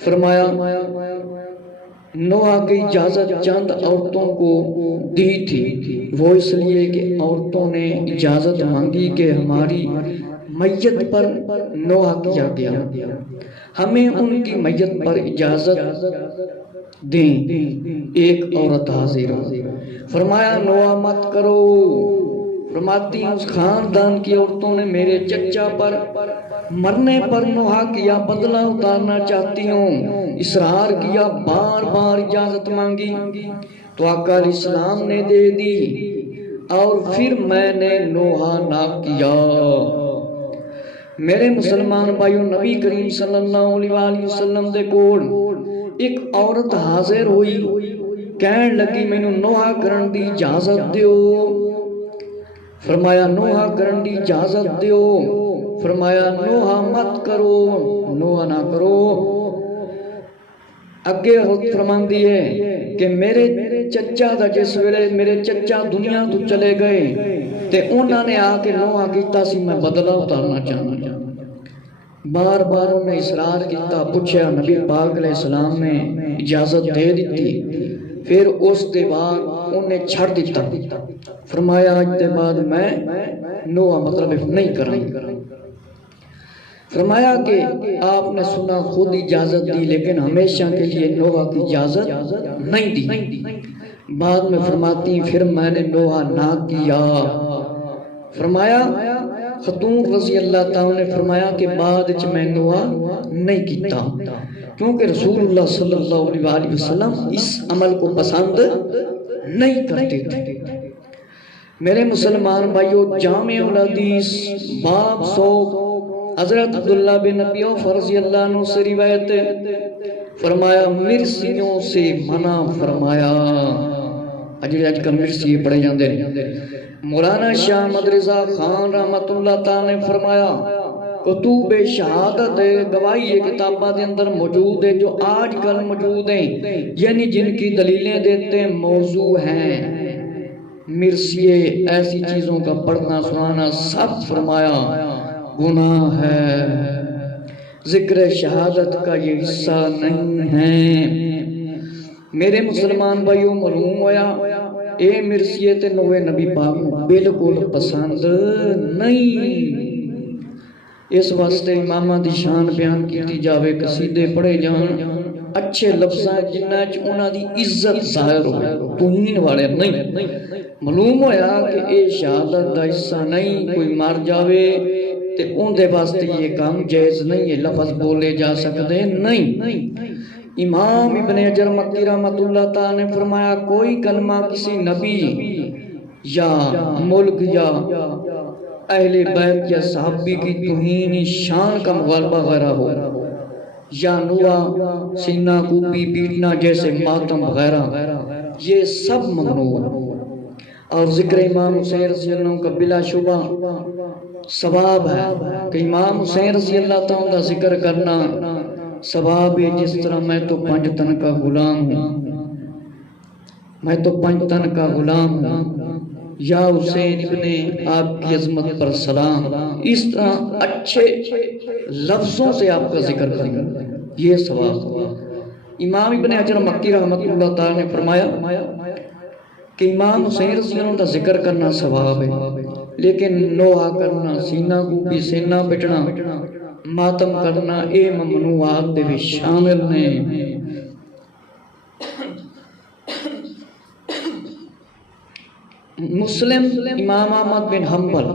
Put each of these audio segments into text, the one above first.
فرمایا نوح کی اجازت چند عورتوں کو دی تھی، وہ اس لیے کہ عورتوں نے اجازت مانگی کہ ہماری میت پر نوح کیا گیا، ہمیں ان کی میت پر اجازت دیں۔ ایک عورت حاضر ہوئی، فرمایا نوح مت کرو۔ فرماتی ہیں اس خاندان کی عورتوں نے میرے چچا پر مرنے پر نوح کیا بدلہ اتارنا چاہتی ہوں، اصرار کیا، بار بار اجازت مانگی تو آقا علیہ السلام نے دے دی، اور پھر میں نے نوح نہ کیا۔ میرے مسلمان بھائیوں، نبی کریم صلی اللہ علیہ وآلہ وسلم دے کول ایک عورت حاضر ہوئی، کہن لگی مینوں نوح کرن دی اجازت دیو۔ فرمایا نوح کرن دی اجازت دیو۔ فرمایا نوح مت کرو، نوح نہ کرو۔ اگے فرماندی ہے کہ میرے چچا دا جس ویلے میرے چچا دنیا تو چلے گئے تے انہاں نے آ کے نوح کیتا سی میں بدلہ اتارنا چاہنا۔ بار بار انہیں اصرار کیتا، پوچھا، نبی پاک علیہ السلام نے اجازت دے دیتی، پھر اس دے بعد انہیں چھڑ دیتا۔ فرمایا آج دے بعد میں نوح مطلب نہیں کروں۔ فرمایا کہ آپ نے سنا خود اجازت دی لیکن ہمیشہ کے لیے نوح کی اجازت نہیں دی۔ بعد میں فرماتی ہیں پھر میں نے نوح نہ کیا۔ فرمایا خاتون رضی اللہ تعالیٰ نے فرمایا کہ بعد میں نوح نہیں کیتا، کیونکہ رسول اللہ صلی اللہ علیہ وآلہ وسلم اس عمل کو پسند نہیں کرتے تھے۔ میرے مسلمان بھائیو، جامع الحدیث باب 100 حضرت عبداللہ بن ابی اوفیٰ رضی اللہ عنہ سے روایت فرمایا مرسیوں سے منع فرمایا۔ آج کل مرسی پڑھے جاندے ہیں۔ مولانا شاہ احمد رضا خان رحمت اللہ تعالی نے فرمایا کتب شہادت گواہی کتابہ دے اندر موجود ہے جو آج کل موجود ہیں، یعنی جن کی دلیلیں دیتے ہیں موضوع ہیں۔ مرثیے ایسی چیزوں کا پڑھنا سنانا سب فرمایا گناہ ہے، ذکر شہادت کا یہ حصہ نہیں ہے۔ میرے مسلمان بھائیوں، معلوم ہویا اے مرثیے تے نوے نبی پاک کو بالکل پسند نہیں۔ اس واسطے امامہ دی شان بیان کیتی جاوے، قصیدے پڑھے جان اچھے لفظاں جنہ انہاں دی عزت ظاہر ہو، توہین والے نہیں۔ معلوم ہویا کہ اے شہادت دا حصہ نہیں، کوئی مار جاوے تے ان دے واسطے یہ کام جائز نہیں ہے، لفظ بولے جا سکتے نہیں۔ امام ابن حجر مکی رحمت اللہ تعالی نے فرمایا کوئی کلمہ کسی نبی یا ملک یا اہل بیت یا صحابی کی توہین شان کا مغالبہ وغیرہ ہو، یا نوح سینہ کوبی پیٹنا جیسے ماتم وغیرہ، یہ سب ممنوع ہے۔ اور ذکر امام حسین رضی اللہ عنہ کا بلا شبہ ثواب ہے کہ امام حسین رضی اللہ تعالیٰ کا ذکر کرنا ثواب ہے، جس طرح میں تو 5 تن کا غلام ہوں، میں تو 5 تن کا غلام ہوں، یا حسین ابن آپ کی عظمت پر سلام، اس طرح اچھے لفظوں سے آپ کا ذکر کرنا یہ ثواب۔ امام ابن حجر مکی رحمت اللہ تعالی نے فرمایا کہ امام حسین رضی اللہ عنہ کا ذکر کرنا ثواب ہے، لیکن نوحہ کرنا، سینہ کوبی، سینہ بٹنا، ماتم کرنا، اے ممنوعات دے بھی شامل ہیں۔ مسلم امام احمد بن حنبل،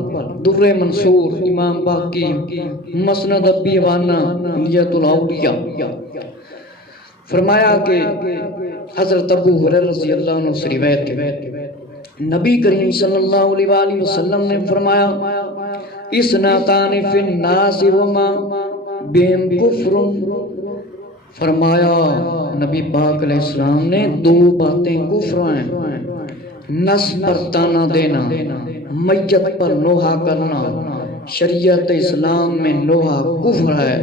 در منصور امام باقی، مسند ابی وانا نیت الاولیاء، فرمایا کہ حضرت ابو ہریرہ رضی اللہ عنہ سے روایت ہے، نبی کریم صلی اللہ علیہ وآلہ وسلم نے فرمایا اسناتان فی الناس وما بہم کفر، فرمایا نبی پاک علیہ السلام نے 2 باتیں کفر ہیں، نس پر تانا دینا، میت پر نوحہ کرنا، شریعت اسلام میں نوحہ کفر ہے،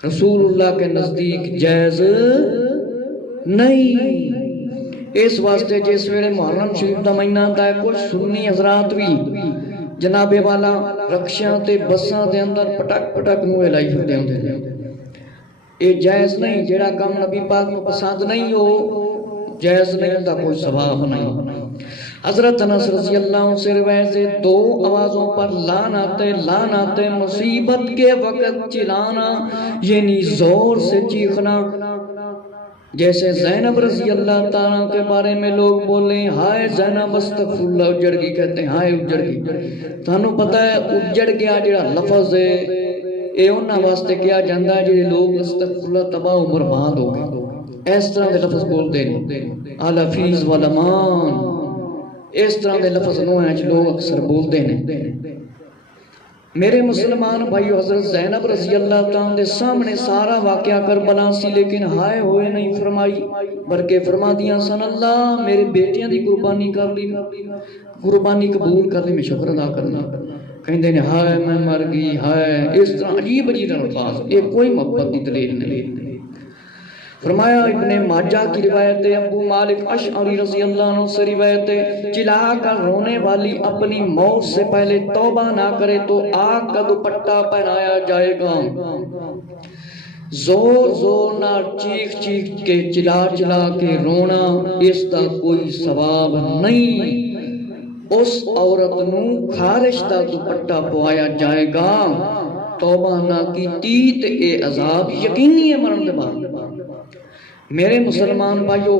رسول اللہ کے نزدیک جائز نہیں۔ اس واسطے جس ویلے محرم شریف دا مہینہ آتا ہے، کچھ سنی حضرات بھی جناب والا رکشاں تے بساں دے اندر پٹک پٹک نوے لائی پھردے ہوندے، یہ جائز نہیں، جیڑا کام نبی پاک میں پسند نہیں ہو جائز نہیں ہوتا، کوئی ثواب نہیں۔ حضرت انس رضی اللہ عنہ سے روایت ہے، دو آوازوں پر لان آتے مصیبت کے وقت چلانا، یعنی زور سے چیخنا۔ جیسے زینب رضی اللہ تعالیٰ کے بارے میں لوگ بولیں ہائے زینب استغفر اللہ، اجڑ گئی، کہتے ہیں ہائے اجڑ گئی۔ تانوں پتہ ہے اجڑ گیا جڑا لفظ ہے اے انہاں واسطے کیا جاندہ ہے جڑے لوگ استغفر اللہ تباہ و برباد ہو گئے، اس طرح دے لفظ بولتے ہیں الحفیظ والامان، اس طرح دے لفظ نو ہیں جو لوگ اکثر بولتے ہیں۔ میرے مسلمان بھائیو، حضرت زینب رضی اللہ تعالیٰ دے سامنے سارا واقعہ کربلا سی، لیکن ہائے ہوئے نہیں فرمائی، بلکہ فرما دیاں سن اللہ میرے بیٹیاں دی قربانی کر لی، قربانی قبول کر لی، میں شکر ادا کرنا۔ کہندے نے ہائے میں مر گئی، ہائے، اس طرح عجیب عجیب الفاظ، یہ کوئی محبت کی دلیل نہیں۔ فرمایا ابن ماجہ کی روایت ہے، ابو مالک اشعری رضی اللہ عنہ سے روایت ہے، چلا کر رونے والی اپنی موت سے پہلے توبہ نہ کرے تو آگ کا دوپٹہ پہنایا جائے گا۔ زور زور نہ چیخ چیخ کے چلا چلا کے رونا، اس کا کوئی ثواب نہیں۔ اس عورت نو خارش دا دوپٹہ پوایا جائے گا، توبہ نہ کیتی تے اے عذاب یقینی ہے مرن دے بعد۔ میرے مسلمان بھائیو،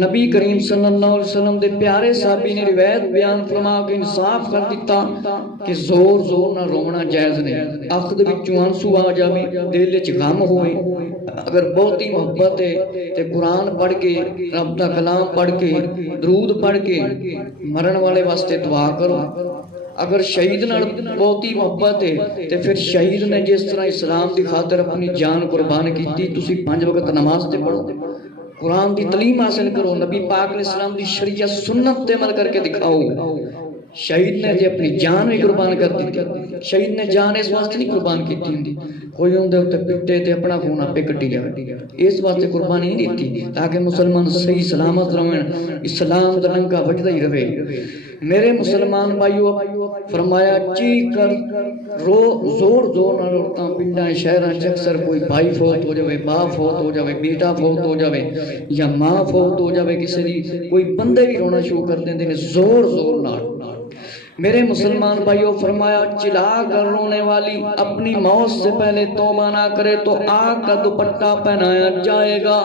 نبی کریم صلی اللہ علیہ وسلم دے پیارے صحابی نے روایت بیان فرما کے انصاف کر دیتا کہ زور زور نہ رونا جائز نہیں۔ اخد وچوں آنسو آ جاوے، دل وچ غم ہوئے، اگر بہتی محبت ہے تے قرآن پڑھ کے، رب دا کلام پڑھ کے، درود پڑھ کے مرن والے واسطے دعا کرو۔ اگر شہید نال بہتی محبت ہے تے پھر شہید نے جس طرح اسلام دی خاطر اپنی جان قربان کیتی، تسی 5 وقت نماز تے پڑھو، قرآن دی تعلیم حاصل کرو، نبی پاک علیہ السلام دی شریعت سنت تے عمل کر کے دکھاؤ۔ شہید نے تے اپنی جان بھی قربان کر دی تھی، شہید نے جان اس واسطے نہیں قربان کی تھی، کوئی ہوں دے ہوتے پٹے تے اپنا خون آپ پہ کٹی جائے، اس واسطے قربانی نہیں دیتی تاکہ مسلمان صحیح سلامت رہیں، اسلام دا ننگا وجدہ ہی رہے۔ میرے مسلمان بھائیو، فرمایا چیخ کر رو، زور زور نہ روتا، پنڈائیں شہراں اکثر کوئی بھائی فوت ہو جاوے، باپ فوت ہو جاوے، بیٹا فوت ہو جاوے یا ماں فوت ہو جاوے، کسی دی کوئی بندے بھی رونا شروع کر دیں دیں زور زور نہ۔ میرے مسلمان بھائیو، فرمایا چلا کر رونے والی اپنی موت سے پہلے توبہ نہ کرے تو آگ کا دوپٹہ پہنایا جائے گا۔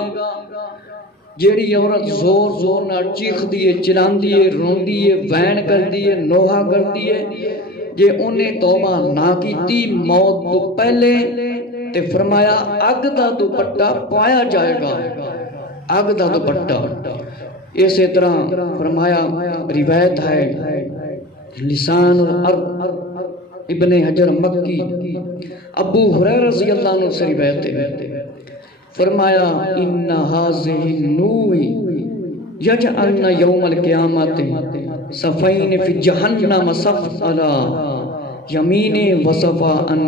جیڑی عورت زور زور نہ چیخ دیئے، چلان دیئے، رون دیئے، وین کر دیئے، نوحہ کر دیئے، جے انہیں توبہ نہ کیتی موت تو پہلے، تے فرمایا اگ دا دوپٹہ پایا جائے گا، اگ دا دوپٹہ۔ اسی طرح فرمایا روایت ہے لسان العرب ابن حجر مکی ابو ہریرہ رضی اللہ عنہ سے روایت ہے، فرمایا ان هذه النوح یجعلن یوم القیامت صفین فی جہنم، صف علی یمین و صفا ان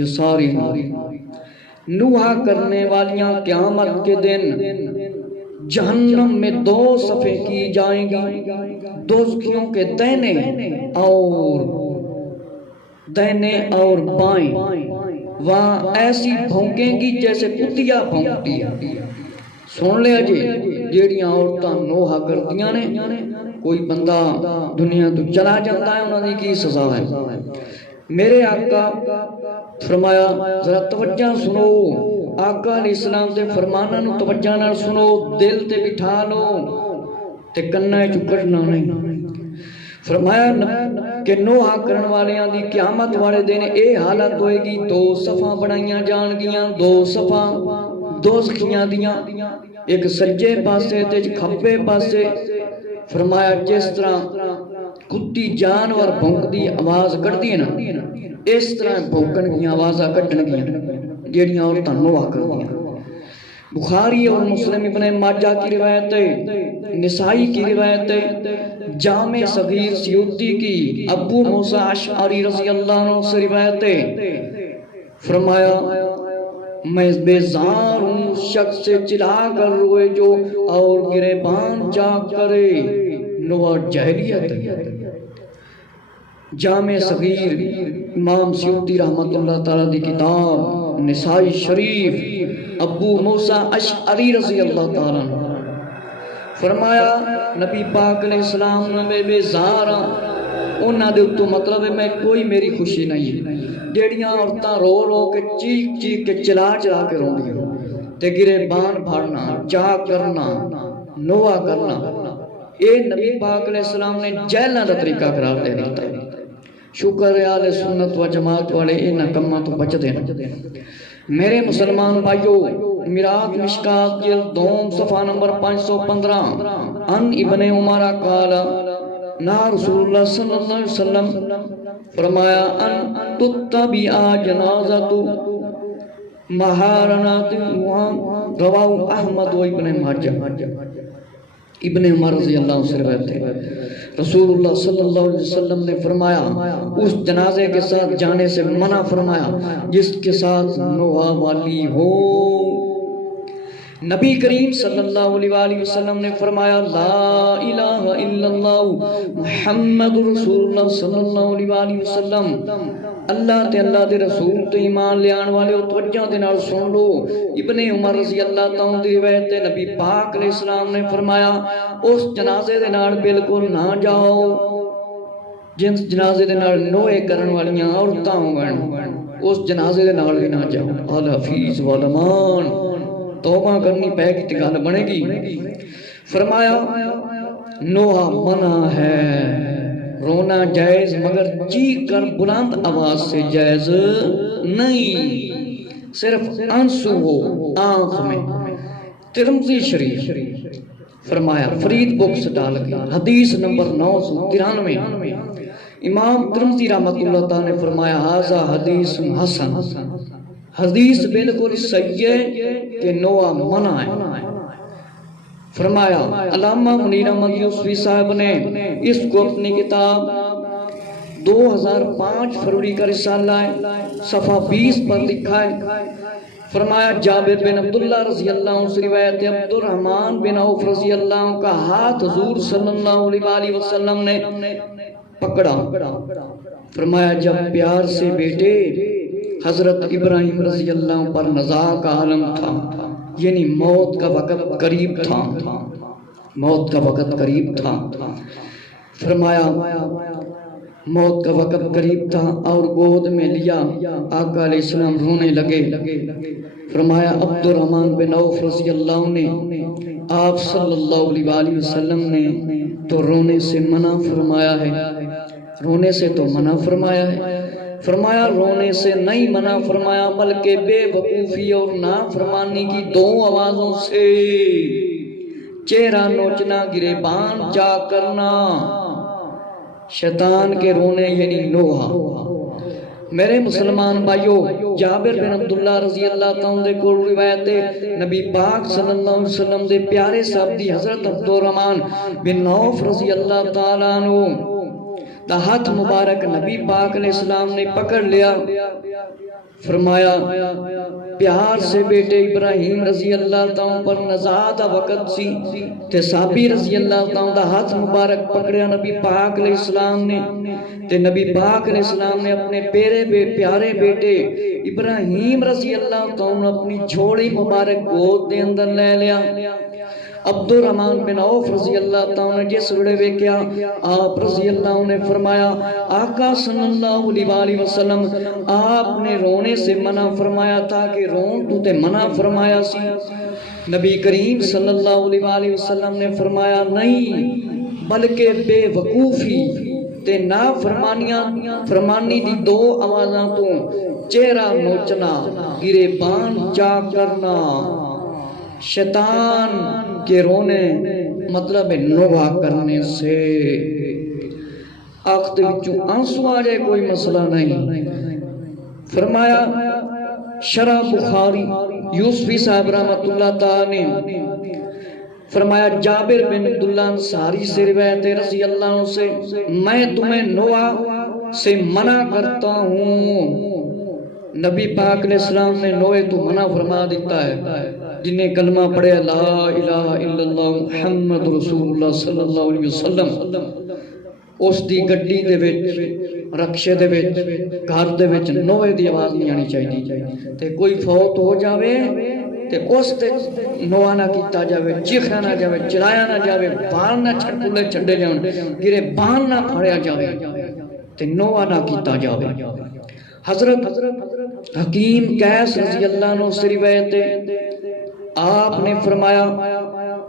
یسار۔ نوحہ کرنے والیاں قیامت کے دن جہنم میں 2 صفیں کی جائیں گی، دوزخیوں کے دائنے اور بائیں، وہاں ایسی بھونکیں گی جیسے کتیا بھونکتی ہے۔ سن لیا جی، جیڑیاں عورتاں نوحہ کردیاں نے، کوئی بندہ دنیا تو چلا جاتا ہے، انہوں نے کی سزا ہے۔ میرے آقا فرمایا ذرا توجہ سنو، آقا علیہ السلام دے فرمانا نو توجہ نہ سنو، دل تے بٹھا لو تے کنہ چکڑنا نہیں۔ فرمایا کہ نوحہ کرن والیاں دی قیامت والے دن اے حالت ہوئے گی، 2 صفاں بنائیاں جان گیاں، 2 صفاں دوزخیاں دیاں، ایک سجے پاسے تے کھبے پاسے۔ فرمایا جس طرح کتی جانور بھونک دی آواز کٹتی ہے نا، اس طرح بھونکن گیاں آوازاں کٹن گیاں جیڑیاں عورتاں نوحہ کر دیا۔ بخاری اور مسلم ابن ماجہ کی روایت ہے، نسائی کی روایت ہے، جامع صغیر سیوطی کی ابو موسیٰ اشعری رضی اللہ عنہ سے روایت ہے، فرمایا میں بیزار ہوں شخص سے چلا کر روئے جو اور گریبان چاک کرے، نوحہ جاہلیت ہے۔ جامع صغیر امام سیوطی رحمت اللہ تعالیٰ دی کتاب نسائی شریف ابو موسیٰ اشعری رضی اللہ تعالیٰ عنہ فرمایا نبی پاک علیہ السلام نے بیزارا انہاں دے تو مطلب ہے میں کوئی میری خوشی نہیں ہے جیڑیاں عورتاں رو رو کے چیخ چیخ کے چلا چلا کے رو دیا تے گرے بان بھارنا چاہ کرنا نوہ کرنا اے نبی پاک علیہ السلام نے جیلنا دا طریقہ قرار دے دیتا ہے شکر ہے آل سنت و جماعت والے انہاں کماں تو بچ دینا میرے مسلمان بھائیو میراث مشکات جلد دوم صفحہ نمبر 515 ان ابن عمرہ قالا نا رسول اللہ صلی اللہ علیہ وسلم فرمایا ان تتبع جنازت مہارنات رواو احمد و ابن ماجہ ابن عمر رضی اللہ عنہ سے روایت ہے رسول اللہ صلی اللہ علیہ وسلم نے فرمایا اس جنازے کے ساتھ جانے سے منع فرمایا جس کے ساتھ نوحہ والی ہو نبی کریم صلی اللہ علیہ وآلہ وسلم نے فرمایا لا الہ الا اللہ محمد رسول اللہ صلی اللہ علیہ وآلہ وسلم اللہ تے اللہ دے رسول تے ایمان لے آن والے توجہ دے نال سن لو ابن عمر رضی اللہ تعالیٰ دی روایت ہے نبی پاک علیہ السلام نے فرمایا اس جنازے دے نال بالکل نہ جاؤ جس جنازے دے نال نوئے کرن والیاں عورتاں ہون اس جنازے دے نال بھی نہ جاؤ اعلی حفیظ والمان توبہ کرنی پہ گی تگال بنے گی فرمایا نوحہ منع ہے رونا جائز مگر چیخ کر بلند آواز سے جائز نہیں صرف آنسو ہو آنکھ میں ترمذی شریف فرمایا فرید بکس ڈال گئی حدیث نمبر 993 امام ترمذی رحمت اللہ تعالیٰ نے فرمایا ھذا حدیث حسن حدیث بالکل صحیح ہے کہ نوحہ منع ہے فرمایا علامہ منیر احمد یوسفی صاحب نے اس کو اپنی کتاب 2005 فروری کا رسالہ ہے صفحہ 20 پر لکھا ہے فرمایا جابر بن عبداللہ رضی اللہ عنہ سے روایت ہے عبد الرحمن بن عوف رضی اللہ عنہ کا ہاتھ حضور صلی اللہ علیہ وآلہ وسلم نے پکڑا فرمایا جب پیار سے بیٹے حضرت ابراہیم رضی اللہ عنہ پر نزاع کا عالم تھا یعنی موت کا وقت قریب تھا موت کا وقت قریب تھا فرمایا موت کا وقت قریب تھا اور گود میں لیا آقا علیہ السلام رونے لگے فرمایا عبد الرحمن بن عوف رضی اللہ عنہ نے آپ صلی اللہ علیہ وآلہ وسلم نے تو رونے سے منع فرمایا ہے رونے سے تو منع فرمایا ہے فرمایا رونے سے نہیں منع فرمایا بلکہ بے وقوفی اور نافرمانی کی دو آوازوں سے چہرہ نوچنا گریبان جا کرنا شیطان کے رونے یعنی نوحہ میرے مسلمان بھائیو جابر بن عبداللہ رضی اللہ تعالیٰ کو روایت ہے نبی پاک صلی اللہ علیہ وسلم دے پیارے صحابی حضرت عبد الرحمن بن عوف رضی اللہ تعالیٰ عنہ دا ہاتھ مبارک نبی پاک علیہ السلام نے پکڑ لیا فرمایا پیار سے بیٹے ابراہیم رضی اللہ تعالیٰ پر نزاع دا وقت سی تے صحابی رضی اللہ تعالیٰ دا ہاتھ مبارک پکڑیا نبی پاک علیہ السلام نے تے نبی پاک علیہ السلام نے اپنے پیارے بیٹے ابراہیم رضی اللہ تعالیٰ اپنی جھوڑی مبارک گود دے اندر لے لیا عبد الرحمن بن عوف رضی اللہ تعالیٰ نے جس وڑے وے کیا آپ رضی اللہ نے فرمایا آقا صلی اللہ علیہ وآلہ وسلم آپ نے رونے سے منع فرمایا تھا کہ رون تو تے منع فرمایا سی نبی کریم صلی اللہ علیہ وآلہ وسلم نے فرمایا نہیں بلکہ بے وقوفی تے نا فرمانی دی دو آوازاں تو چہرہ نوچنا گریبان جا کرنا شیطان کے رونے مطلب نوحہ کرنے سے آخت وچوں آنسو آ جائے کوئی مسئلہ نہیں فرمایا شرح بخاری یوسفی صاحب رحمت اللہ تعالی نے فرمایا جابر بن عبداللہ انصاری سے روایت رضی اللہ عنہ سے میں تمہیں نوحہ سے منع کرتا ہوں نبی پاک علیہ السلام نے نوحے تو منع فرما دیتا ہے جنہیں کلمہ پڑھے لا الہ الا اللہ محمد رسول اللہ صلی اللہ علیہ وسلم اس دی گڈی دے وچ رکشے دے وچ گھر دے وچ نوے دی آواز نہیں آنی چاہیے تے کوئی فوت ہو جاوے تے اس تے نوہ نہ کیتا جاوے چیخیا نہ جاوے چلایا نہ جاوے بال نہ چھڑکلے چھڑے جاؤں گرے بال نہ پھڑیا جاوے تے نوہ نہ کیتا جاوے حضرت حکیم قیس رضی اللہ عنہ سے روایت ہے آپ نے فرمایا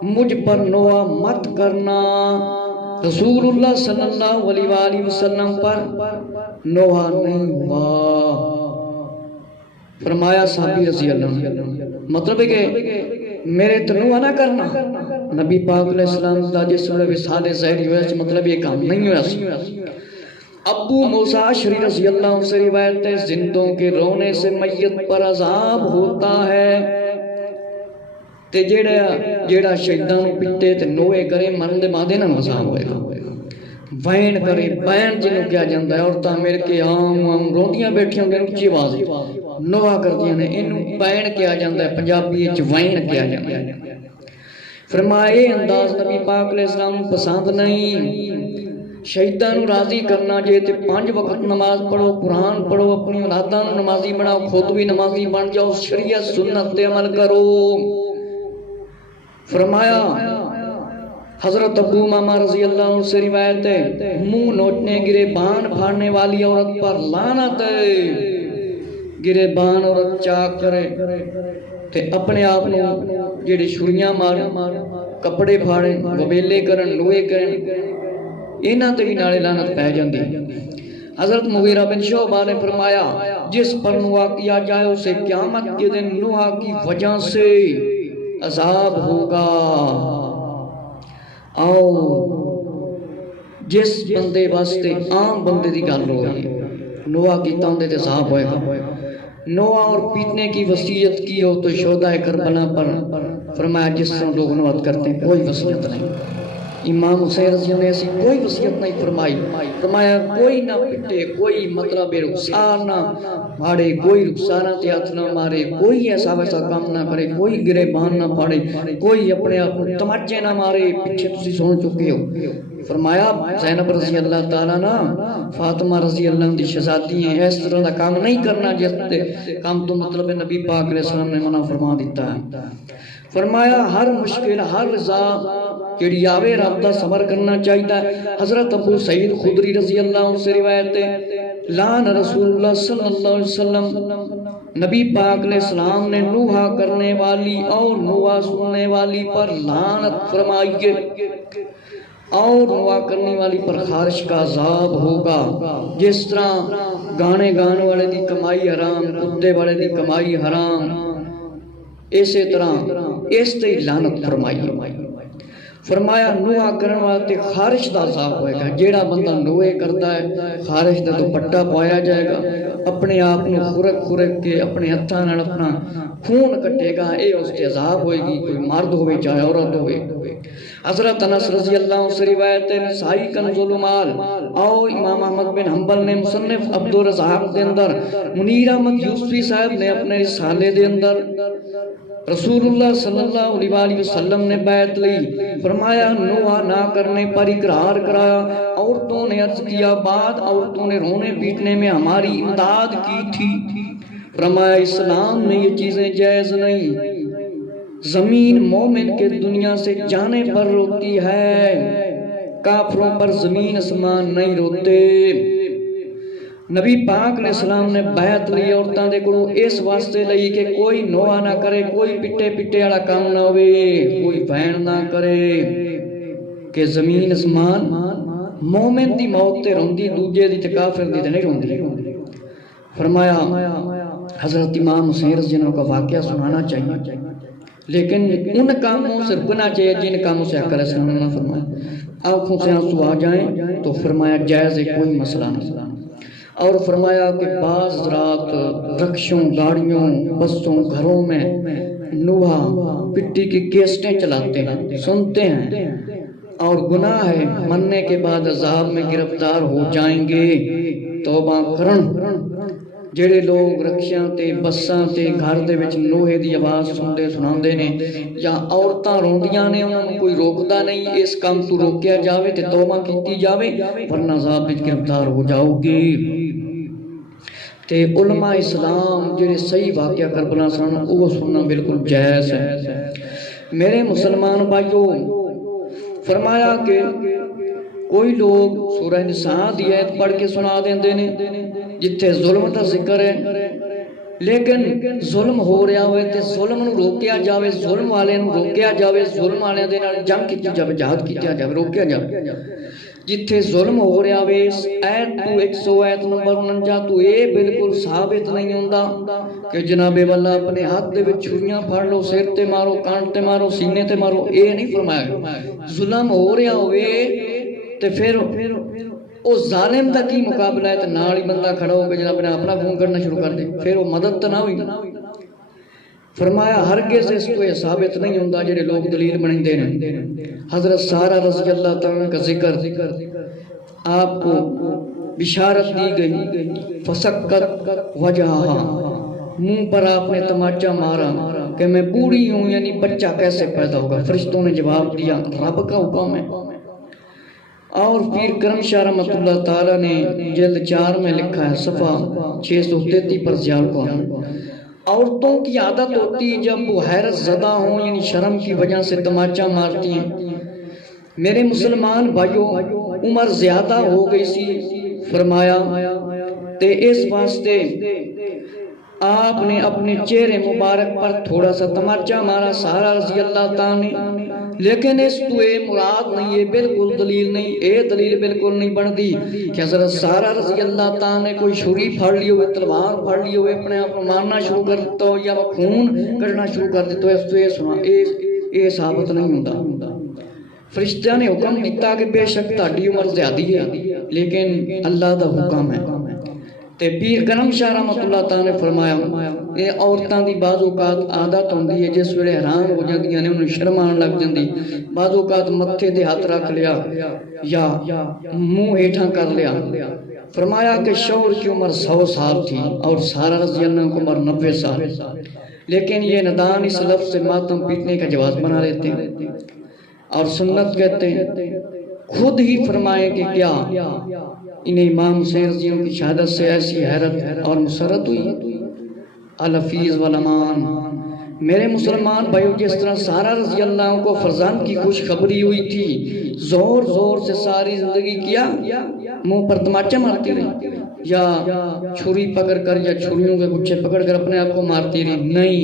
مجھ پر نوہ مت کرنا رسول اللہ صلی اللہ علیہ وآلہ وسلم پر نوہ نہیں ہوا فرمایا صحابی رضی اللہ عنہ مطلب ہے کہ میرے تنوہ نہ کرنا نبی پاک علیہ السلام دا جس میں وصال ظاہری ہویا مطلب یہ کام نہیں ہویا ابو موسیٰ اشعری رضی اللہ عنہ سے روایت ہے زندوں کے رونے سے میت پر عذاب ہوتا ہے تے جیڑا شہیدان پٹے تے نوے کرے مرن دے مادے نہ عذاب ہوئے گا وین کرے بین جنہوں کیا جاندہ ہے عورتاں میرے کے عام روندیاں بیٹھی ہوں گے اچھی آواز نوہ کر دیا نے انہوں بین کیا جاندہ ہے پنجابی اچھ وین کیا جاندہ ہے فرمائے انداز نبی پاک علیہ السلام پسند نہیں شہیدان راضی کرنا جے تے 5 وقت نماز پڑھو قرآن پڑھو اپنی اولادان نمازی بناؤ خود بھی نمازی بن جاؤ شریعت سنت تے عمل کرو فرمایا حضرت ابو امامہ رضی اللہ عنہ سے روایت ہے منہ نوچنے گریبان پھاڑنے والی عورت پر لعنت ہے گریبان عورت چاک کرے تے اپنے آپ نے جڑے چھریاں مارن کپڑے پھاڑیں وبیلے کرن لوہے کرن انہاں تے بھی نالے لعنت پہ جاندی حضرت مغیرہ بن شعبہ نے فرمایا جس پر نوحہ کیا جائے اسے قیامت کے دن نوحہ کی وجہ سے عذاب ہوگا اور جس بندے واسطے عام بندے دی گل ہو رہی نوحہ کی تاندے تے عذاب ہوئے گا نوحہ اور پیٹنے کی وصیت کی ہو تو شہدائے کربلا پر فرمایا جس طرح لوگ نوحہ کرتے ہیں کوئی وصیت نہیں امام حسین رضی اللہ نے ایسی کوئی وصیت نہیں فرمائی فرمایا کوئی نہ پٹے کوئی مطلب رخسار نہ مارے کوئی رخسارہ تے ہاتھ نہ مارے کوئی ایسا ویسا کام نہ کرے کوئی گریبان نہ پھاڑے کوئی اپنے آپ کو تماچے نہ مارے پیچھے تسی سن چکے ہو فرمایا زینب رضی اللہ تعالیٰ نا فاطمہ رضی اللہ عنہ دی شہزادی ہیں اس طرح دا کام نہیں کرنا جس کام تو مطلب نبی پاک علیہ السلام نے منع فرما دیتا ہے فرمایا ہر مشکل ہر رضا کیڑی آوے رابطہ صبر کرنا چاہیے حضرت ابو سعید خدری رضی اللہ عنہ سے روایت ہے لعن رسول اللہ صلی اللہ علیہ وسلم نبی پاک علیہ السلام نے نوحہ کرنے والی اور نوحہ سننے والی پر لعنت فرمائی اور نوحہ کرنے والی پر خارش کا عذاب ہوگا جس طرح گانے گانے والے دی کمائی حرام کتے والے دی کمائی حرام اسی طرح اس تے لعنت فرمائی فرمایا نوحہ کرنے والے خارش دا عذاب ہوئے گا جیڑا بندہ نوحے کرتا ہے خارش دا تو پٹا پایا جائے گا اپنے آپ نے خورک خورک کے اپنے ہتھاں نال اپنا خون کٹے گا اے اس تے عذاب ہوئے گی کوئی مرد ہوئے چاہے عورت ہوئے حضرت انس رضی اللہ عنہ سے روایت ہے نسائی کنز المال اور امام احمد بن حنبل نے مصنف عبدالرزاق دے اندر منیر احمد یوسفی صاحب نے اپنے رسالے دے اندر رسول اللہ صلی اللہ علیہ وآلہ وسلم نے بیعت لی فرمایا نوحہ نہ کرنے پر اقرار کرایا عورتوں نے عرض کیا بعد عورتوں نے رونے پیٹنے میں ہماری امداد کی تھی فرمایا اسلام میں یہ چیزیں جائز نہیں زمین مومن کے دنیا سے جانے پر روتی ہے کافروں پر زمین اسمان نہیں روتے نبی پاک علیہ السلام نے بیعت لی عورتاں دے کولوں اس واسطے لئی کہ کوئی نوحہ نہ کرے کوئی پٹے پٹے والا کام نہ ہوئے کوئی بہن نہ کرے کہ زمین اسمان مومن دی موت تے روندی دوجے دی تے کافر دی تے نہیں روندی فرمایا حضرت امام حسین رضی اللہ عنہ کا واقعہ سنانا چاہیے لیکن ان کاموں سے رکنا چاہیے جن کاموں سے آقا علیہ السلام نے فرمایا آنکھوں سے آنسو آ جائیں تو فرمایا جائز ہے کوئی مسئلہ نہیں اور فرمایا کہ بعض رات رکشوں گاڑیوں بسوں گھروں میں نوحہ پٹی کی کیسٹیں چلاتے ہیں سنتے ہیں اور گناہ ہے مرنے کے بعد عذاب میں گرفتار ہو جائیں گے توبہ کرن ਜਿਹੜੇ ਲੋਕ ਰਕਸ਼ਿਆਂ ਤੇ ਬੱਸਾਂ ਤੇ ਘਰ ਦੇ ਵਿੱਚ ਲੋਹੇ ਦੀ ਆਵਾਜ਼ ਸੁਣਾਉਂਦੇ ਨੇ ਜਾਂ ਔਰਤਾਂ ਰੋਂਦੀਆਂ ਨੇ, ਉਹਨਾਂ ਨੂੰ ਕੋਈ ਰੋਕਦਾ ਨਹੀਂ। ਇਸ ਕੰਮ ਤੋਂ ਰੋਕਿਆ ਜਾਵੇ ਤੇ ਤੌਬਾ ਕੀਤੀ ਜਾਵੇ, ਵਰਨਾ ਅਜ਼ਾਬ ਵਿੱਚ ਗ੍ਰਿਫਤਾਰ ਹੋ ਜਾਓਗੇ। ਤੇ ਉਲਮਾ ਇਸਲਾਮ ਜਿਹੜੇ ਸਹੀ ਵਾਕਿਆ ਕਰਬਲਾ ਸਨ ਉਹ ਸੁਣਨਾ ਬਿਲਕੁਲ ਜਾਇਜ਼ ਹੈ। میرے مسلمان بھائیوں، فرمایا کہ کوئی لوگ سورہ نساء دی آیت پڑھ کے سنا دیندے نے جتھے ظلم دا ذکر ہے، لیکن ظلم ہو رہا ہوئے تے ظلم نو روکیا جاوے، ظلم والے نو روکیا جاوے، ظلم والے دے نال جنگ کیتی جاوے، جہاد کیتا جاوے، روکیا جاوے۔ جتھے ظلم ہو رہا ہوئے اس آیت تو 100 آیت نمبر 49 تو یہ بالکل ثابت نہیں ہوندا کہ جناب والا اپنے ہاتھ دے وچ چھریاں پھڑ لو، سر تے مارو، کان تے مارو، سینے تے مارو، اے نہیں فرمایا۔ ظلم ہو رہا ہوئے تے پھر اس ظالم دا کی مقابلہ ہے، تے نال ہی بندہ کھڑا ہو کے جناب نے اپنا خون کرنا شروع کر دے، پھر وہ مدد تو نہ ہوئی۔ فرمایا ہرگز اس کو یہ ثابت نہیں ہوندا جڑے لوگ دلیل بنیندے نے۔ حضرت سارہ رضی اللہ تعالیٰ کا ذکر آپ کو بشارت دی گئی، فسکت وجہہا، منہ پر آپ نے تماچا مارا کہ میں بوڑھی ہوں، یعنی بچہ کیسے پیدا ہوگا؟ فرشتوں نے جواب دیا رب کا حکم ہے۔ اور پیر کرم شاہ رحمۃ اللہ تعالیٰ نے جلد 4 میں لکھا ہے، صفحہ 633 پر زیار کو، عورتوں کی عادت ہوتی جب وہ حیرت زدہ ہوں، یعنی شرم کی وجہ سے تماچا مارتی ہیں۔ میرے مسلمان بھائیوں، عمر زیادہ ہو گئی سی، فرمایا تے اس واسطے آپ نے اپنے چہرے مبارک پر تھوڑا سا تماچا مارا سارہ رضی اللہ تعالیٰ نے، لیکن اس تو اے مراد نہیں، یہ بالکل دلیل نہیں، اے دلیل بالکل نہیں بن دی کہ حضرت سارہ رضی اللہ تعالیٰ نے کوئی چھری پھڑ لی ہوئے، تلوار پھڑ لی ہوئے، اپنے آپ کو مارنا شروع کر دیتا ہو یا خون کرنا شروع کر دیتا ہو، اس تو اے سنا، اے ثابت نہیں ہوتا۔ فرشتہ نے حکم دیتا کہ بے شک تہاڈی عمر زیادی ہے، لیکن اللہ دا حکم ہے۔ تے پیر کرم شاہ رحمۃ اللہ تعالیٰ نے فرمایا اے عورتاں دی بعض اوقات عادت ہوندی ہے، جس ویلے حرام ہو جاندیاں نے انہوں شرم آن لگ جاندی، بعض اوقات متھے تے ہاتھ رکھ لیا یا منہ ہیٹھاں کر لیا۔ فرمایا کہ شوہر کی عمر 100 سال تھی اور سارہ رضی اللہ عنہ کی عمر 90 سال، لیکن یہ ندان اس لفظ سے ماتم پیٹنے کا جواز بنا لیتے ہیں اور سنت کہتے ہیں۔ خود ہی فرمائے کہ کیا انہیں امام حسین رضی اللہ عنہ کی شہادت سے ایسی حیرت اور مسرت ہوئی؟ الحفیظ والامان۔ میرے مسلمان بھائیو، جس طرح سارہ رضی اللہ عنہ کو فرزند کی خوشخبری ہوئی تھی، زور زور سے ساری زندگی کیا، منہ پر تماچا مارتی رہی یا چھری پکڑ کر یا چھریوں کے گچھے پکڑ کر اپنے آپ کو مارتی رہی؟ نہیں،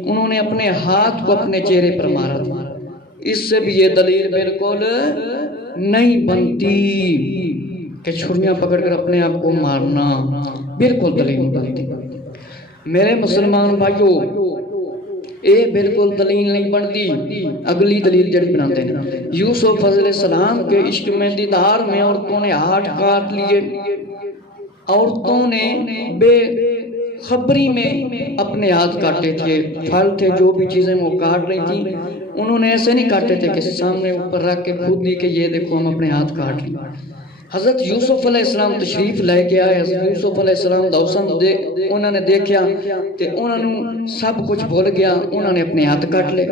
انہوں نے اپنے ہاتھ کو اپنے چہرے پر مارا تھا۔ اس سے بھی یہ دلیل بالکل نہیں بنتی کہ چھریاں پکڑ کر اپنے آپ کو مارنا، بالکل دلیل نہیں بنتی۔ میرے مسلمان بھائیو، اے بالکل دلیل نہیں بنتی۔ اگلی دلیل جڑی بناتے ہیں، یوسف علیہ السلام کے عشق میں دیدار میں عورتوں نے ہاتھ کاٹ لیے، عورتوں نے بے خبری میں اپنے ہاتھ کاٹے تھے، پھل تھے جو بھی چیزیں وہ کاٹ رہی تھی، انہوں نے ایسے نہیں کاٹے تھے کہ سامنے اوپر رکھ کے خود نہیں کہ یہ دیکھو ہم اپنے ہاتھ کاٹ لیں۔ حضرت یوسف علیہ السلام تشریف لے کے آئے، حضرت یوسف علیہ السلام دا حسن انہوں نے دیکھیا تے انہوں نے سب کچھ بھول گیا، انہوں نے اپنے ہاتھ کاٹ لے۔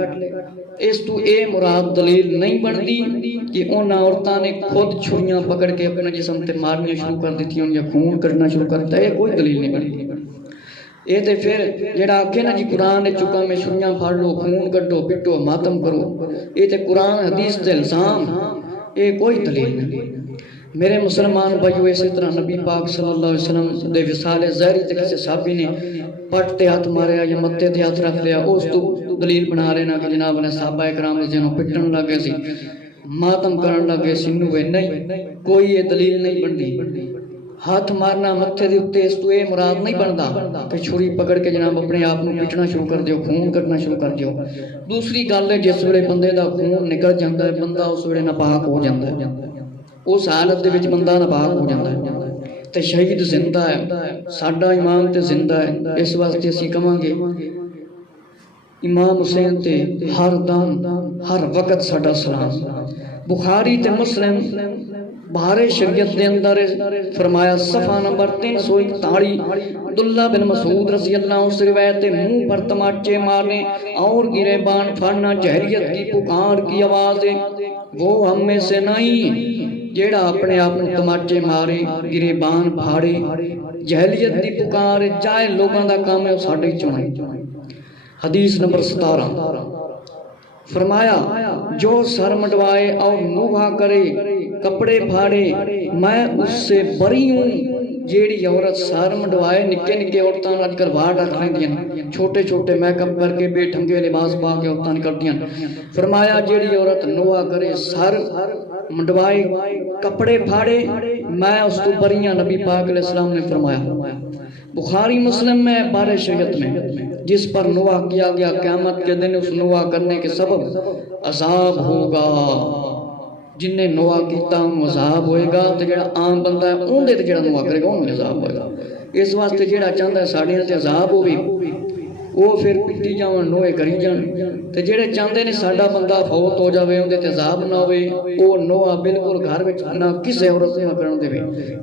اس تو اے مراد دلیل نہیں بندی کہ انہاں عورتاں نے خود چھریاں پکڑ کے اپنے جسم تے مارنیاں شروع کر دیتی یا خون کرنا شروع کرتا ہے، کوئی دلیل نہیں بنتی۔ اے تے پھر جڑا آکھے نا جی قرآن نے چکا میں چھریاں پھاڑ لو، خون کٹو، پٹو، ماتم کرو، اے تے قرآن حدیث تے الزام، اے کوئی دلیل نہیں۔ میرے مسلمان بھائیو، اسی طرح نبی پاک صلی اللہ علیہ وسلم دے وصال ظاہری تے کسی صحابی نے پٹ تے ہاتھ ماریا یا متے تے ہاتھ رکھ لیا، اس تو دلیل بنا رہے نا کہ جناب نے صحابہ اکرام جنہوں پٹن لگے سی، ماتم کرن لگے سی، نوے نہیں، کوئی یہ دلیل نہیں بنتی۔ ہاتھ مارنا متھے دے اتے اس تو اے مراد نہیں بندا کہ چھری پکڑ کے جناب اپنے آپ کو پٹنا شروع کر دیو، خون کرنا شروع کر دیو۔ دوسری گل ہے، جس ویلے بندے دا خون نکل جاندا ہے، بندہ اس ویلے ناپاک ہو جاندا ہے، اس حالت دے وچ بندہ ناپاک ہو جاندا ہے تے شہید زندہ ہے، ساڈا امام تے زندہ ہے۔ اس واسطے اسی کہاں گے امام حسین تے ہر دم ہر وقت ساڈا سلام۔ بخاری تے مسلم بہار شریعت دے اندر فرمایا صفحہ نمبر 341، عبداللہ بن مسعود رضی اللہ عنہ سے روایت ہے منہ پر تماچے مارنے اور گریبان پھاڑنا جاہلیت کی پکار کی آواز ہے، وہ ہم میں سے نہیں جیڑا اپنے آپ کو تماچے مارے گریبان پھاڑے، جاہلیت کی پکار جائے لوگوں دا کام ہے ساڈے چوں۔ حدیث نمبر 17 فرمایا جو سر مڈوائے اور نوحہ کرے کپڑے پھاڑے میں اس سے بری ہوں۔ جیڑی عورت سر مڈوائے، نکے نکے عورتاں اج کل باہر رکھ لیندیاں، چھوٹے چھوٹے میک اپ کر کے بے ڈھنگے لباس پا کے عورتاں نکلدیاں، فرمایا جیڑی عورت نوحہ کرے سر مڈوائے کپڑے پھاڑے میں اس کو بری ہوں۔ نبی پاک علیہ السلام نے فرمایا، بخاری مسلم میں بارے شریعت میں جس پر نوحہ کیا گیا قیامت کے دن اس نوحہ کرنے کے سبب عذاب ہوگا۔ جن نے نوحہ کیتا ہوں عذاب ہوئے گا، تو جڑا عام بندہ ہے اون دے تے جڑا نوحہ کرے گا انہوں عذاب ہوئے گا۔ اس واسطے جڑا چاہتا ہے ساڑھے تے عذاب ہوئے وہ پھر پٹی جاؤں نوحے کری جان، تے جڑے چاہتے نے ساڈا بندہ فوت ہو جاوے اون دے تے عذاب نہ ہوئے، وہ نوحہ بالکل گھر وچ نہ کسے عورت نہ کرن دے،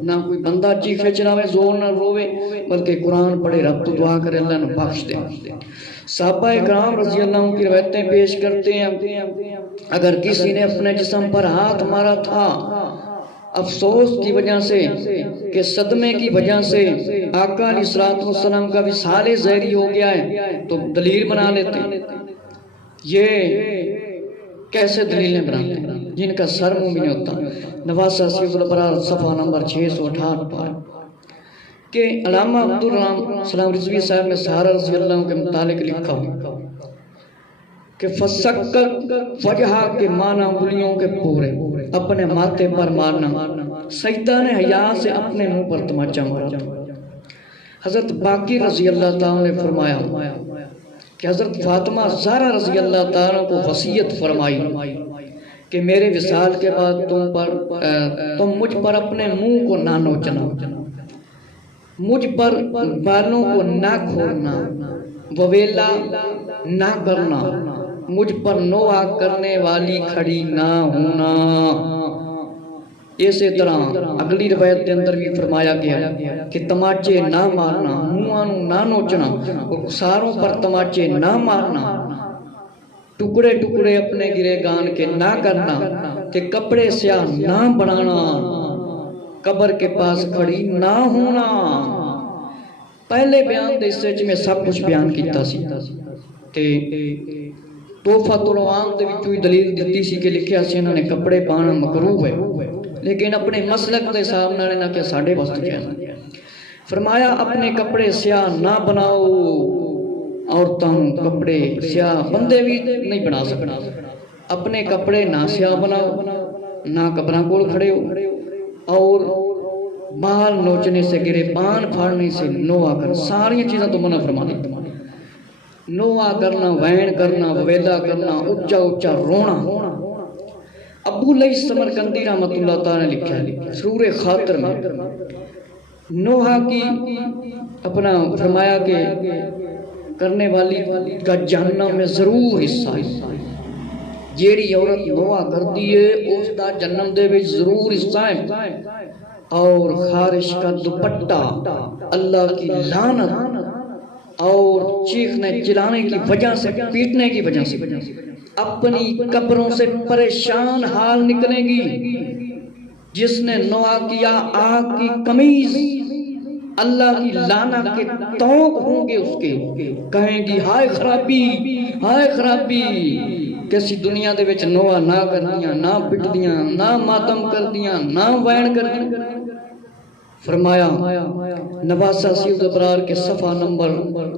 نہ کوئی بندہ چیخے چلاوے زور نہ روے، بلکہ قرآن پڑھے رب تو دعا کرے اللہ نے بخش دے۔ صحابہ کرام رضی اللہ عنہ کی روایتیں پیش کرتے ہیں، اگر کسی نے اپنے جسم پر ہاتھ مارا تھا افسوس کی وجہ سے کہ صدمے کی وجہ سے آقا علیہ السلام کا وصال ظاہری ہو گیا ہے، تو دلیل بنا لیتے ہیں۔ یہ کیسے دلیلیں بناتے ہیں جن کا سر منہ بھی نہیں ہوتا؟ نواسہ سیف الابرار صفحہ نمبر 668 پر کہ علامہ عبدالرحمن سلام رضوی صاحب نے سہارا رضی اللہ عنہ کے متعلق لکھا ہو کہ فسکت وجہا کے معنی انگلیوں کے پورے اپنے ماتھے پر مارنا، سجدہ نے حیا سے اپنے منہ پر تماچا مارا۔ حضرت باقر رضی اللہ تعالیٰ نے فرمایا کہ حضرت فاطمہ زہرا رضی اللہ تعالیٰ کو وصیت فرمائی کہ میرے وصال کے بعد تم مجھ پر اپنے منہ کو نہ نوچنا، مجھ پر بالوں کو نہ کھولنا، وویلا نہ کرنا، مجھ پر نوحہ کرنے والی کھڑی نہ ہونا۔ اسی طرح اگلی روایت کے اندر بھی فرمایا گیا کہ تماچے نہ مارنا، منہاں نہ نوچنا اور ساروں پر تماچے نہ مارنا، ٹکڑے ٹکڑے اپنے گرے گان کے نہ کرنا، کہ کپڑے سیاہ نہ بنانا، قبر کے پاس کھڑی نہ ہونا۔ پہلے بیان دے حصے میں سب کچھ بیان کیتا سی تے توفۃ العوام دے وچ کوئی دلیل دتی سی کہ لکھیا سی انہوں نے کپڑے پانا مکروہ ہے، لیکن اپنے مسلک دے سامنے نہ کہ ساڈے واسطے جائز۔ فرمایا اپنے کپڑے سیاہ نہ بناؤ، عورتاں کپڑے سیاہ بندے بھی نہیں بنا سکنا، اپنے کپڑے نہ سیاہ بناؤ، نہ قبراں کول کھڑے ہو، اور بال نوچنے سے گرے بان پھاڑنے سے نوحہ کرنا، ساری چیزیں تو منع فرما دی۔ نوحہ کرنا، وین کرنا، وویلا کرنا، اچھا اچھا رونا۔ ابو لیث سمرقندی رحمۃ اللہ تعالیٰ نے لکھا ہے سرور خاطر میں نوحہ کی اپنا فرمایا کہ کرنے والی کا جہنم میں ضرور حصہ ہے، جیڑی عورت نوحہ کرتی ہے اس دا جہنم دے وچ ضرور حصہ ہے، اور خارش کا دوپٹہ اللہ کی لعنت اور چیخنے چلانے کی وجہ سے، پیٹنے کی وجہ سے اپنی قبروں سے پریشان حال نکلے گی۔ جس نے نوحہ کیا آگ کی قمیض اللہ کی لعنت کے توق ہوں گے اس کے، کہیں گی ہائے خرابی، ہائے خرابی، کسی دنیا دے وچ نوحہ نہ کردیاں، نہ پٹدیاں، نہ ماتم کردیاں، نہ وین کردیاں۔ فرمایا نواسہ سید ابرار کے صفحہ نمبر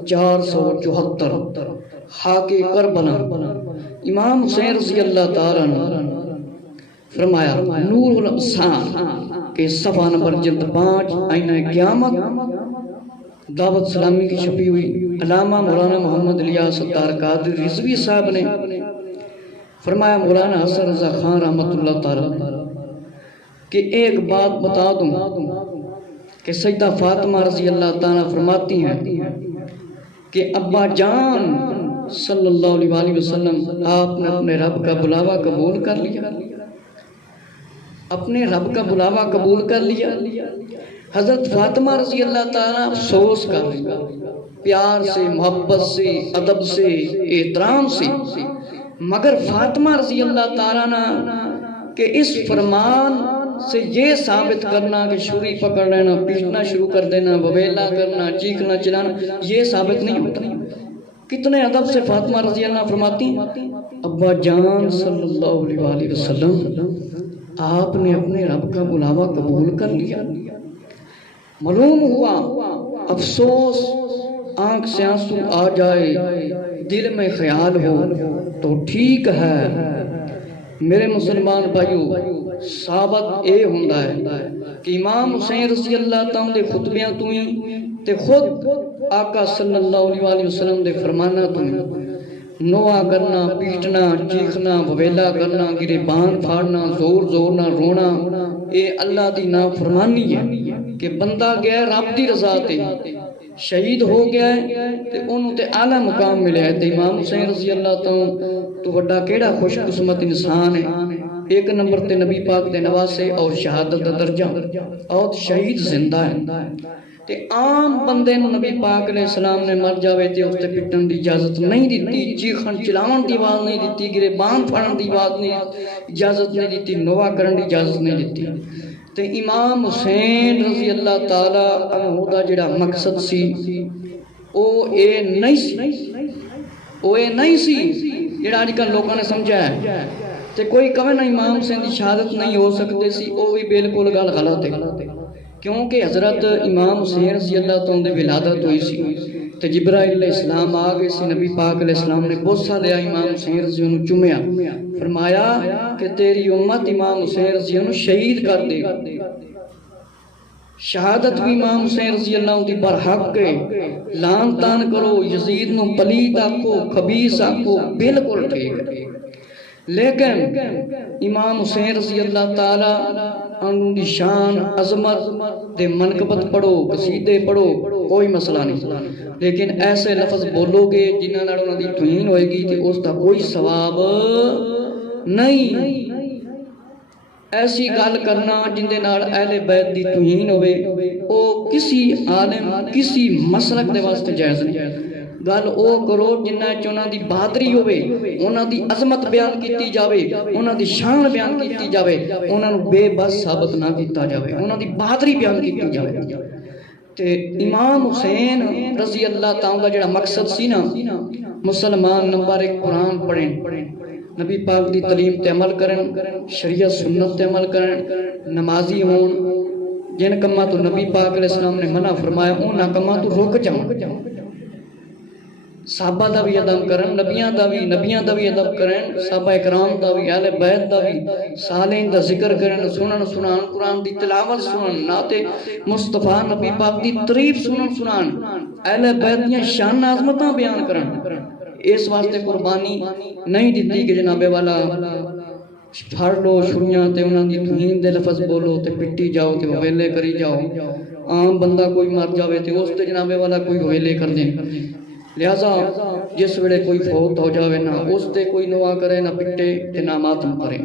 474 خاک کربلا امام حسین رضی اللہ تعالیٰ نے فرمایا نور الابصار کے صفحہ نمبر جلد 5 آئینہ قیامت دعوت سلامی کی چھپی ہوئی علامہ مولانا محمد الیاس ستار قادری رضوی صاحب نے فرمایا مولانا حسن رضا خان رحمت اللہ تعالیٰ کہ ایک بات بتا دوں کہ سیدہ فاطمہ رضی اللہ تعالیٰ فرماتی ہیں کہ ابا جان صلی اللہ علیہ وسلم آپ نے اپنے رب کا بلاوا قبول کر لیا، اپنے رب کا بلاوا قبول کر لیا، حضرت فاطمہ رضی اللہ تعالیٰ افسوس کر رہی، پیار سے، محبت سے، ادب سے، احترام سے، مگر فاطمہ رضی اللہ تعالیٰ کہ اس فرمان سے یہ ثابت کرنا کہ چھری پکڑ لینا، پیٹنا شروع کر دینا، وویلا کرنا، چیخنا چلانا، یہ ثابت نہیں ہوتا۔ کتنے ادب سے فاطمہ رضی اللہ فرماتی ہیں، ابا جان صلی اللہ علیہ وآلہ وسلم آپ نے اپنے رب کا بلاوا قبول کر لیا۔ معلوم ہوا افسوس، آنکھ سے آنسو آ جائے، دل میں خیال ہو تو ٹھیک ہے۔ میرے مسلمان بھائیو، ثابت اے ہوندا ہے کہ امام حسین رضی اللہ تعالیٰ دے خطبیاں تو ہی تے خود آقا صلی اللہ علیہ وآلہ وسلم دے فرمانا تو ہی، نوحہ کرنا، پیٹنا، چیخنا، وویلا کرنا، گریبان پھاڑنا، زور زور نہ رونا، اے اللہ دی نافرمانی ہے کہ بندہ گیا رب دی رضا تے شہید ہو گیا ہے تے انہوں تے اعلیٰ مقام ملے ہے۔ تے امام حسین رضی اللہ تعالیٰ تو بڑا کیڑا خوش قسمت انسان ہے، ایک نمبر تے نبی پاک دے نواسے اور شہادت دا درجہ اور شہید زندہ ہے۔ تے عام بندے نو نبی پاک علیہ السلام نے مر جاوے تے اس تے پٹن دی اجازت نہیں دیتی، چیخن چلاون دی آواز نہیں دیتی، گریبان پھاڑن دی آواز نہیں اجازت نہیں دیتی، نوحہ کرن دی اجازت نہیں دیتی۔ تے امام حسین رضی اللہ تعالیٰ عنہ دا جڑا مقصد سی او اے نہیں سی جڑا آج کل لوگوں نے سمجھا ہے تے کوئی کہے نا امام حسین دی شہادت نہیں ہو سکتے سی، او بھی بالکل گل غلط ہے، کیونکہ حضرت امام حسین رضی اللہ تعالیٰ دی ولادت ہوئی سی تے جبرائیل علیہ السلام آگے سی، نبی پاک علیہ السلام نے بوسہ لیا امام حسین رضی اللہ چومیا، فرمایا کہ تیری امت امام حسین رضی اللہ شہید کر دے۔ شہادت بھی امام حسین رضی اللہ دی برحق ہے، لان تان کرو، یزید نو پلیت آکو، خبیث آکو، بالکل ٹھیک ہے، لیکن امام حسین رضی اللہ تعالیٰ عنہ دی شان عظمت دے منقبت پڑھو، قصیدے پڑھو، کوئی مسئلہ نہیں، لیکن ایسے لفظ بولو گے جنہاں نال انہاں دی توہین ہوئے گی تے اس دا کوئی ثواب نہیں۔ ایسی گل کرنا جن دے نال اہل بیت دی توہین ہوئے او کسی عالم کسی مسلک دے واسطے جائز نہیں۔ گل او کرو جنہاں چونہ دی بہادری ہوئے، انہاں دی عظمت بیان کیتی جاوے، انہاں دی شان بیان کیتی جاوے، انہاں نو بے بس ثابت نہ کیتا جاوے، انہاں دی بہادری بیان کیتی جاوے۔ تے امام حسین رضی اللہ تعالیٰ جڑا مقصد سی نا، مسلمان نمبر ایک قرآن پڑھیں، نبی پاک دی تعلیم تے عمل کرن، شریعت سنت تے عمل کرن، نمازی ہون، جن کما تو نبی پاک علیہ السلام نے منع فرمایا انہاں کما تو رک جاؤں، صحابہ دا بھی ادب کرن، نبیاں دا بھی ادب کرن، صحابہ اکرام دا بھی، اہل بیت دا بھی، صالحین دا ذکر کرن، سنان قرآن دی تلاوت سنن، نعت مصطفیٰ نبی پاک دی تعریف سنان، اہل بیت دیاں شان عظمتاں بیان کرن۔ اس واسطے قربانی نہیں دیتی کہ جناب والا پھڑ لو چھریاں تے انہاں دی توہین دے لفظ بولو تے پٹی جاؤ تے ویلے کری جاؤ، عام بندہ کوئی مر جاوے تے اس تے جناب والا کوئی ویلے کر دیں۔ لہذا جس ویلے کوئی فوت ہو جاوے نہ اس تے کوئی نوحہ کرے، نہ پٹے تے نہ ماتم کرے،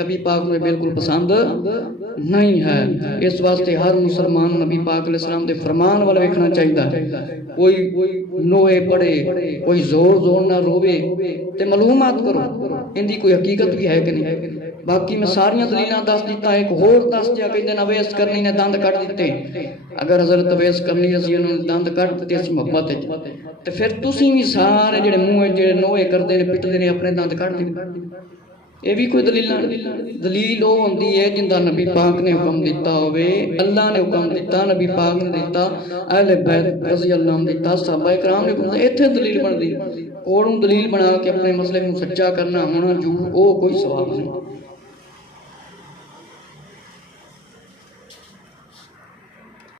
نبی پاک میں بالکل پسند نہیں ہے۔ اس واسطے ہر مسلمان نبی پاک علیہ السلام دے فرمان والا ویکھنا چاہیے، کوئی نوحے پڑھے، کوئی زور نہ روے تے معلومات کرو ان دی کوئی حقیقت بھی ہے کہ نہیں۔ باقی میں ساریاں دلیلاں دس دیتا، ایک ہور دس دیا کہ انہیں اویس کرنی نے دند کٹ دیتے، اگر حضرت اویس کرنی رضی اللہ نے دند کٹ دیتے اسی محبت ہے تو پھر تسی بھی سارے جڑے منہ جڑے نوحے کردے نے پٹدے نے اپنے دند کٹ دیتے، یہ بھی کوئی دلیل نہ۔ دلیل وہ ہوندی ہے جن دا نبی پاک نے حکم دیتا ہوئے، اللہ نے حکم دیتا، نبی پاک نے دیتا، اہل بیت رضی اللہ نے دیتا، صحابہ اکرام نے حکم دیتا، ایتھے دلیل بن دی، اوڑوں دلیل بنا کے اپنے مسئلے کو سچا کرنا ہونا جو وہ کوئی ثواب نہیں۔